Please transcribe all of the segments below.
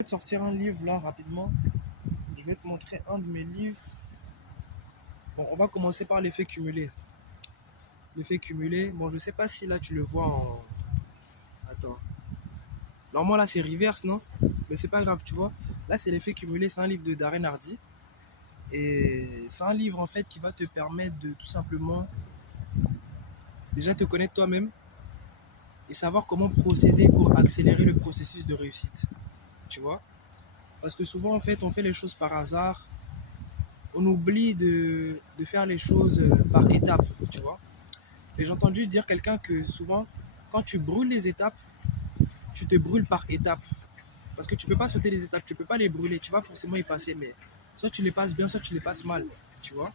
Je vais te sortir un livre là rapidement. Je vais te montrer un de mes livres. Bon, on va commencer par l'effet cumulé. L'effet cumulé, bon, je sais pas si là tu le vois en. Attends. Normalement là c'est reverse, non? Mais c'est pas grave, tu vois. Là c'est l'effet cumulé, c'est un livre de Darren Hardy. Et c'est un livre en fait qui va te permettre de tout simplement déjà te connaître toi-même et savoir comment procéder pour accélérer le processus de réussite. Tu vois? Parce que souvent en fait on fait les choses par hasard, on oublie de faire les choses par étapes, tu vois. Et j'ai entendu dire quelqu'un que souvent, quand tu brûles les étapes, tu te brûles par étapes. Parce que tu ne peux pas sauter les étapes, tu ne peux pas les brûler, tu vas forcément y passer, mais soit tu les passes bien, soit tu les passes mal, tu vois.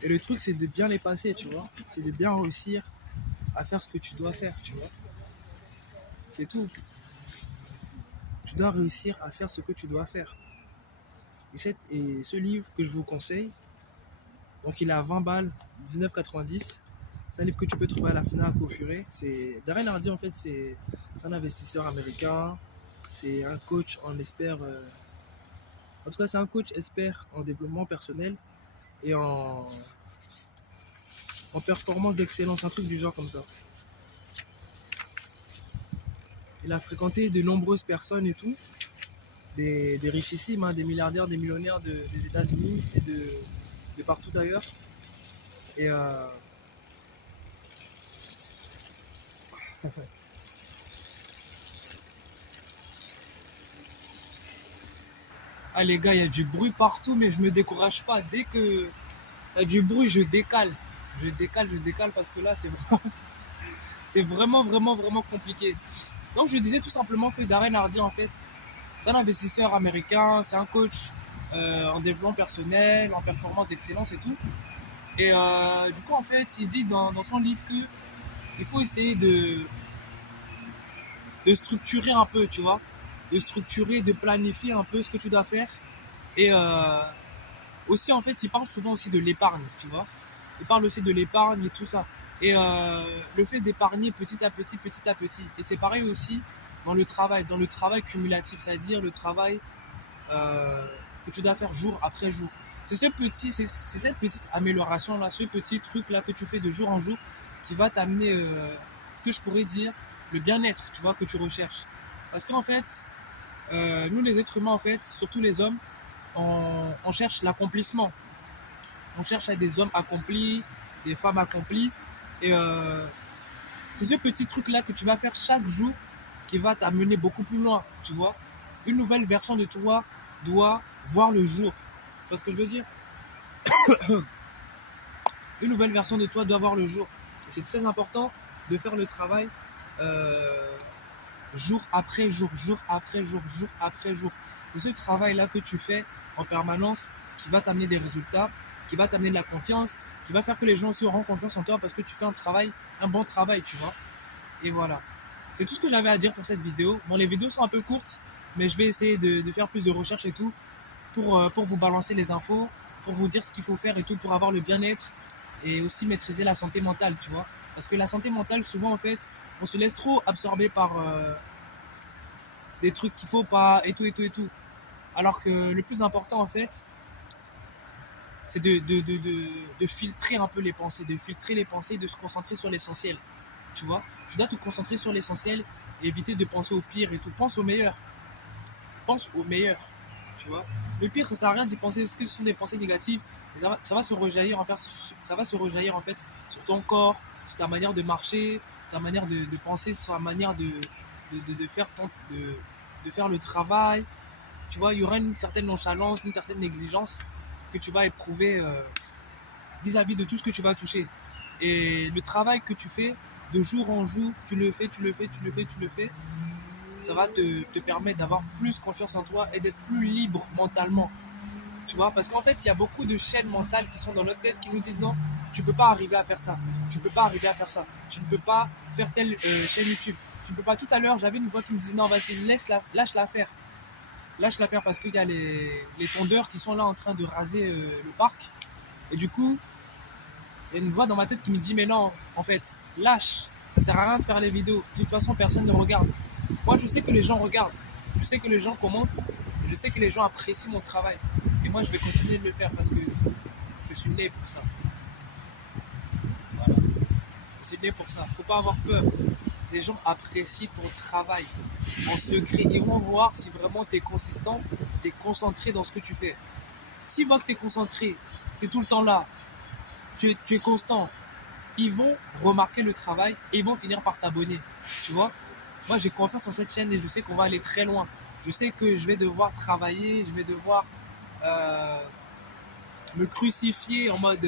Et le truc, c'est de bien les passer, tu vois. C'est de bien réussir à faire ce que tu dois faire, tu vois. C'est tout. Tu dois réussir à faire ce que tu dois faire. Et ce livre que je vous conseille, donc il est à 20 balles, 19,90. C'est un livre que tu peux trouver à la FNAC au Furet. C'est Darren Hardy en fait, c'est un investisseur américain. C'est un coach en tout cas c'est un coach expert en développement personnel et en performance d'excellence, un truc du genre comme ça. Il a fréquenté de nombreuses personnes et tout, des richissimes, hein, des milliardaires, des millionnaires des États-Unis et de partout ailleurs. Et ah les gars, il y a du bruit partout, mais je me décourage pas. Dès que il y a du bruit, je décale. Je décale parce que là, c'est vraiment, vraiment, vraiment compliqué. Donc, je disais tout simplement que Darren Hardy, en fait, c'est un investisseur américain, c'est un coach en développement personnel, en performance d'excellence et tout. Et du coup, en fait, il dit dans son livre que il faut essayer de structurer un peu, tu vois, de structurer, de planifier un peu ce que tu dois faire. Et aussi, en fait, il parle souvent aussi de l'épargne, tu vois. Il parle aussi de l'épargne et tout ça. Et le fait d'épargner petit à petit, petit à petit. Et c'est pareil aussi dans le travail cumulatif, c'est-à-dire le travail euh, que tu dois faire jour après jour. C'est cette petite amélioration là, ce petit truc là que tu fais de jour en jour qui va t'amener, ce que je pourrais dire, le bien-être, tu vois, que tu recherches. Parce qu'en fait, nous les êtres humains, en fait, surtout les hommes, on cherche l'accomplissement. On cherche à des hommes accomplis, des femmes accomplies. Et c'est ce petit truc-là que tu vas faire chaque jour qui va t'amener beaucoup plus loin, tu vois. Une nouvelle version de toi doit voir le jour. Tu vois ce que je veux dire? Une nouvelle version de toi doit voir le jour. Et c'est très important de faire le travail euh, jour après jour, jour après jour, jour après jour. C'est ce travail-là que tu fais en permanence qui va t'amener des résultats, qui va t'amener de la confiance, qui va faire que les gens aussi auront confiance en toi parce que tu fais un bon travail, tu vois. Et voilà. C'est tout ce que j'avais à dire pour cette vidéo. Bon, les vidéos sont un peu courtes, mais je vais essayer de faire plus de recherches et tout pour vous balancer les infos, pour vous dire ce qu'il faut faire et tout, pour avoir le bien-être et aussi maîtriser la santé mentale, tu vois. Parce que la santé mentale, souvent, en fait, on se laisse trop absorber par des trucs qu'il faut pas et tout et tout et tout. Alors que le plus important, en fait, c'est de filtrer un peu les pensées, de filtrer les pensées, de se concentrer sur l'essentiel. Tu vois, tu dois te concentrer sur l'essentiel et éviter de penser au pire et tout. Pense au meilleur. Pense au meilleur. Tu vois, le pire, ça sert à rien d'y penser parce que ce sont des pensées négatives. Et ça va se rejaillir en fait, ça va se rejaillir en fait sur ton corps, sur ta manière de marcher, sur ta manière de penser, sur ta manière de faire de faire le travail. Tu vois, il y aura une certaine nonchalance, une certaine négligence que tu vas éprouver vis-à-vis de tout ce que tu vas toucher. Et le travail que tu fais de jour en jour, tu le fais, tu le fais, tu le fais, tu le fais, ça va te permettre d'avoir plus confiance en toi et d'être plus libre mentalement. Tu vois, parce qu'en fait, il y a beaucoup de chaînes mentales qui sont dans notre tête qui nous disent non, tu ne peux pas arriver à faire ça, tu ne peux pas arriver à faire ça, tu ne peux pas faire telle chaîne YouTube. Tu ne peux pas. Tout à l'heure, j'avais une voix qui me disait non, vas-y, lâche-la faire. Lâche-la faire parce qu'il y a les tondeurs qui sont là en train de raser le parc. Et du coup, il y a une voix dans ma tête qui me dit mais non, en fait, lâche. Ça sert à rien de faire les vidéos. De toute façon, personne ne regarde. Moi, je sais que les gens regardent. Je sais que les gens commentent, je sais que les gens apprécient mon travail. Et moi, je vais continuer de le faire parce que je suis né pour ça. Voilà. Je suis né pour ça. Faut pas avoir peur. Les gens apprécient ton travail en secret. Ils vont voir si vraiment tu es consistant, tu es concentré dans ce que tu fais. S'ils voient que tu es concentré, tu es tout le temps là, tu es constant, ils vont remarquer le travail et ils vont finir par s'abonner. Tu vois? Moi, j'ai confiance en cette chaîne et je sais qu'on va aller très loin. Je sais que je vais devoir travailler, je vais devoir euh, me crucifier en mode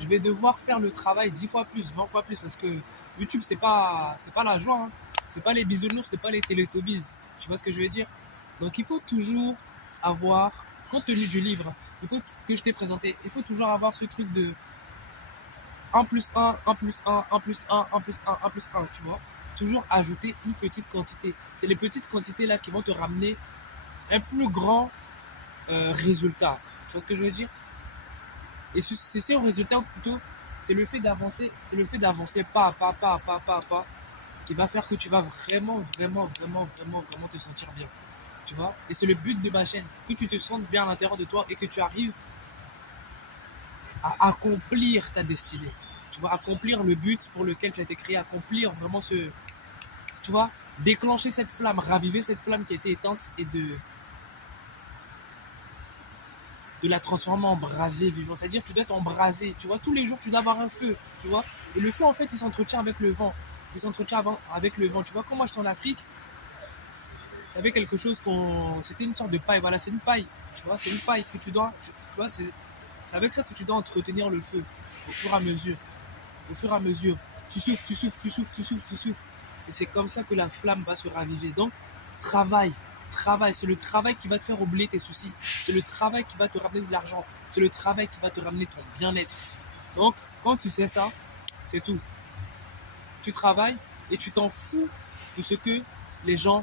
je vais devoir faire le travail 10 fois plus, 20 fois plus parce que YouTube c'est pas la joie, hein. C'est pas les bisounours, c'est pas les télétobies. Tu vois ce que je veux dire? Donc il faut toujours avoir, compte tenu du livre, il faut que je t'ai présenté, il faut toujours avoir ce truc de 1 plus 1, 1 plus 1, 1 plus 1, 1 plus 1, 1 plus 1, tu vois? Toujours ajouter une petite quantité. C'est les petites quantités là qui vont te ramener un plus grand résultat. Tu vois ce que je veux dire? Et c'est ce résultat plutôt, c'est le fait d'avancer pas, pas, pas, pas, pas, pas, qui va faire que tu vas vraiment, vraiment, vraiment, vraiment, vraiment te sentir bien. Tu vois? Et c'est le but de ma chaîne, que tu te sentes bien à l'intérieur de toi et que tu arrives à accomplir ta destinée. Tu vas accomplir le but pour lequel tu as été créé, accomplir vraiment tu vois, déclencher cette flamme, raviver cette flamme qui a été éteinte et de la transformer en brasier vivant. C'est-à-dire que tu dois être embrasé. Tu vois, tous les jours, tu dois avoir un feu. Tu vois. Et le feu, en fait, il s'entretient avec le vent. Il s'entretient avec le vent. Tu vois, quand moi j'étais en Afrique, il y avait quelque chose qu'on. C'était une sorte de paille. Voilà, c'est une paille. Tu vois, c'est une paille que tu dois. Tu vois, c'est avec ça que tu dois entretenir le feu au fur et à mesure. Au fur et à mesure. Tu souffles, tu souffles, tu souffles, tu souffles, tu souffles. Et c'est comme ça que la flamme va se raviver. Donc, travaille. Travail, c'est le travail qui va te faire oublier tes soucis. C'est le travail qui va te ramener de l'argent. C'est le travail qui va te ramener ton bien-être. Donc, quand tu sais ça, c'est tout. Tu travailles et tu t'en fous de ce que les gens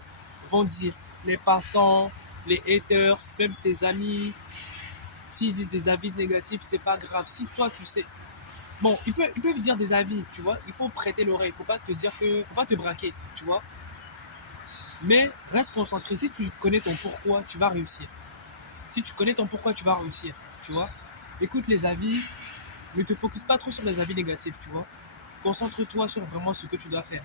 vont dire. Les passants, les haters, même tes amis. S'ils disent des avis négatifs, c'est pas grave. Si toi, tu sais. Bon, ils peuvent dire des avis, tu vois. Il faut prêter l'oreille. Il faut pas te dire que. Faut pas te braquer, tu vois. Mais reste concentré. Si tu connais ton pourquoi, tu vas réussir. Si tu connais ton pourquoi, tu vas réussir, tu vois. Écoute les avis, ne te focus pas trop sur les avis négatifs, tu vois. Concentre-toi sur vraiment ce que tu dois faire.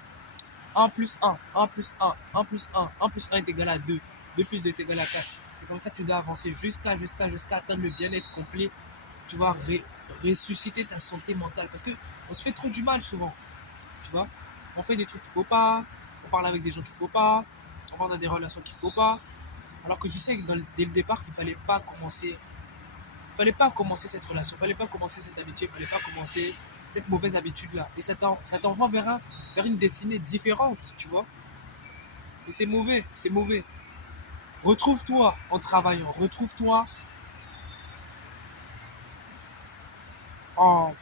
1 plus 1, 1 plus 1, 1 plus 1, 1 plus 1 est égal à 2, 2 plus 2 est égal à 4. C'est comme ça que tu dois avancer jusqu'à atteindre le bien-être complet. Tu vas ressusciter ta santé mentale. Parce qu'on se fait trop du mal souvent, tu vois. On fait des trucs qu'il ne faut pas, on parle avec des gens qu'il ne faut pas, on va dans des relations qu'il ne faut pas. Alors que tu sais que dès le départ, qu'il ne fallait pas commencer cette relation, il fallait pas commencer cette amitié, il fallait pas commencer cette mauvaise habitude-là. Et ça t'envoie vers une destinée différente, tu vois. Et c'est mauvais, c'est mauvais. Retrouve-toi en travaillant, retrouve-toi en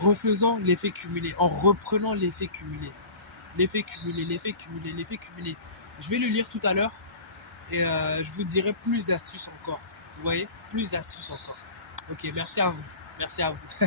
refaisant l'effet cumulé, en reprenant l'effet cumulé. L'effet cumulé, l'effet cumulé, l'effet cumulé. Je vais le lire tout à l'heure et je vous dirai plus d'astuces encore. Vous voyez? Plus d'astuces encore. Ok, merci à vous. Merci à vous.